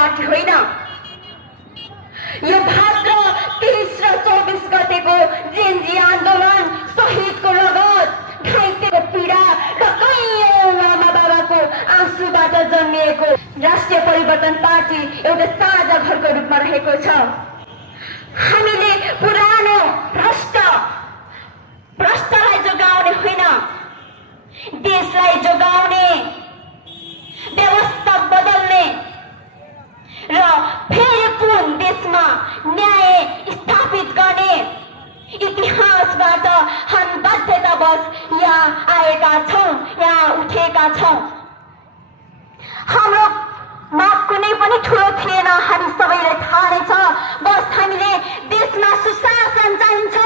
Party होइन। यो भाद्र 23 र 24 गतेको जेएनजी आन्दोलन, शहीदको रगत, घाइतेको पीडा र कैयौं आमा बाबाको आँसुबाट जन्मिएको राष्ट्रिय परिवर्तन पार्टी एउटा साझा घरको रूपमा रहेको छ। हामीले पुरानो भ्रष्टलाई जोगाउने होइन, देशलाई जोगाउने, व्यवस्था बदल्ने र फेरि पुन देशमा न्याय स्थापित गर्ने इतिहासबाट हामी बाध्यतावश यहाँ आएका छौँ, यहाँ उठेका छौँ। हाम्रो माग कुनै पनि ठुलो थिएन, हामी सबैलाई थाहा नै छ। बस हामीले देशमा सुशासन चाहिन्छ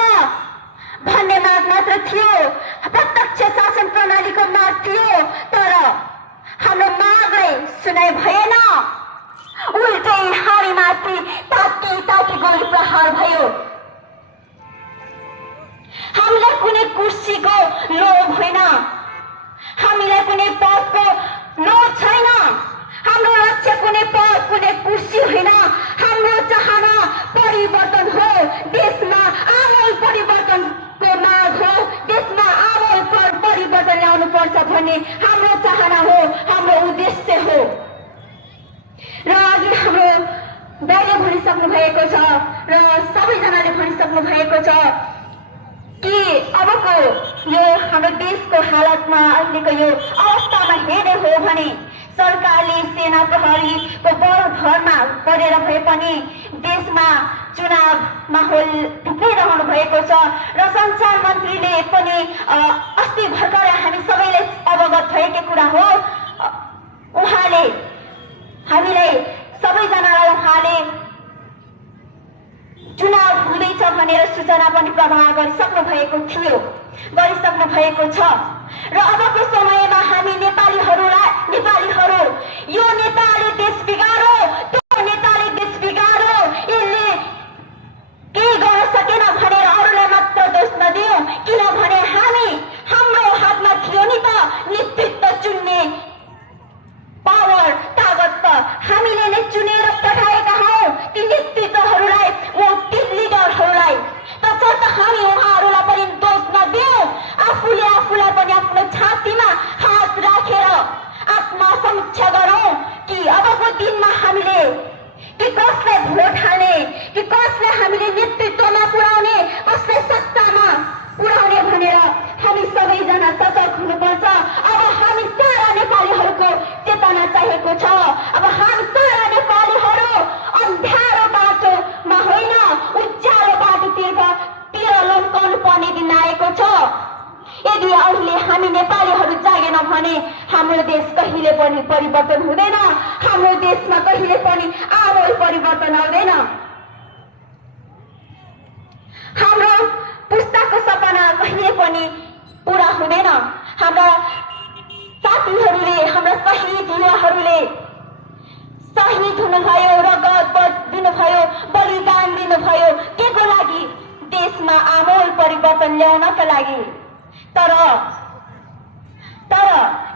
भन्ने माग मात्र थियो, प्रत्यक्ष शासन प्रणालीको माग थियो। तर हाम्रो मागलाई सुनाइ भएन, उल्टै हामीमाथि ताती गोली प्रहार भयो। हामीलाई कुनै कुर्सीको लोभ होइन, हामीलाई कुनै पदको लोभ छैन। हाम्रो लक्ष्य कुनै पद कुनै कुर्सी होइन, हाम्रो चाहना परिवर्तन हो। देशमा आमूल परिवर्तनको माग हो, देशमा आमूल परिवर्तन ल्याउनु पर्छ भन्ने हाम्रो चाहना हो, हाम्रो उद्देश्य हो। र अघि हाम्रो दाइले भनिसक्नु भएको छ र सबैजनाले भनिसक्नु भएको छ कि अबको यो हाम्रो देशको हालतमा, अहिलेको यो अवस्थामा हेर्ने हो भने सरकारले सेना प्रहरीको बढो भरमा परेर भए पनि देशमा चुनाव माहौल भित्राइरहनु भएको छ। र सञ्चार मन्त्रीले पनि अस्ति भर्खरै हामी सबैले अवगत भएकै कुरा हो, उहाँले हामीलाई सबैजनालाई उहाँले चुनाव हुँदैछ भनेर सूचना पनि प्रदान गरिसक्नु भएको छ। र अबको समयमा हामी नेपालीहरू यो नेताले देश बिगारो, त्यो नेताले देश बिगारो, यसले केही गर्न सकेन भनेर अरूलाई मात्र दोष नदियौँ। किनभने हाम्रो हातमा थियो नि त नेतृत्व चुन्ने पावर, तागत त हामीले नै चुनेर पठाएका हौँ ती नेतृत्वहरूलाई, लिडरहरूलाई। तसर्थ हामी उहाँहरूलाई पनि दोष नदियौँ। आफूलाई पनि आफ्नो छातीमा हात राखेर आत्मसमीक्षा गरौँ कि अबको दिनमा हामीले कि कसलाई भोट हाल्ने, कि कसलाई हामीले नेतृत्वमा पुर्याउने, कसलाई सत्तामा पुर्याउने भनेर हामी सबैजना सचेत हुनुपर्छ। अब हामी सारा नेपालीहरूको चेतना चाहिएको छ। अब हामी सारा नेपालीहरू अन्धारो बाटोमा होइन, उज्यालो बाटोतिर लम्काउनु पर्ने दिन आएको छ। यदि अहिले हामी नेपालीहरू जागेन भने हाम्रो देश कहिले पनि परिवर्तन हुँदैन, हाम्रो देशमा कहिले पनि आमूल परिवर्तन आउँदैन। हाम्रो पुस्ताको सपना कहिले पनि पूरा हुँदैन। हाम्रा साथीहरूले, हाम्रा शहीद युवाहरूले शहीद हुनुभयो, रगत दिनुभयो, बलिदान दिनुभयो, के को लागि? देशमा आमूल परिवर्तन ल्याउनका लागि। तर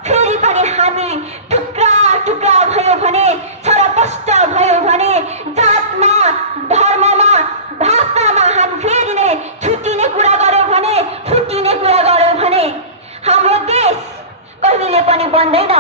फेरि पनि हामी टुक्रा भयो भने, छरपष्ट भयो भने, जातमा, धर्ममा, भाषामा हामी फेरि नै छुट्टिने कुरा गर्यौँ भने, फुटिने कुरा गर्यौँ भने हाम्रो देश कहिले पनि बन्दैन।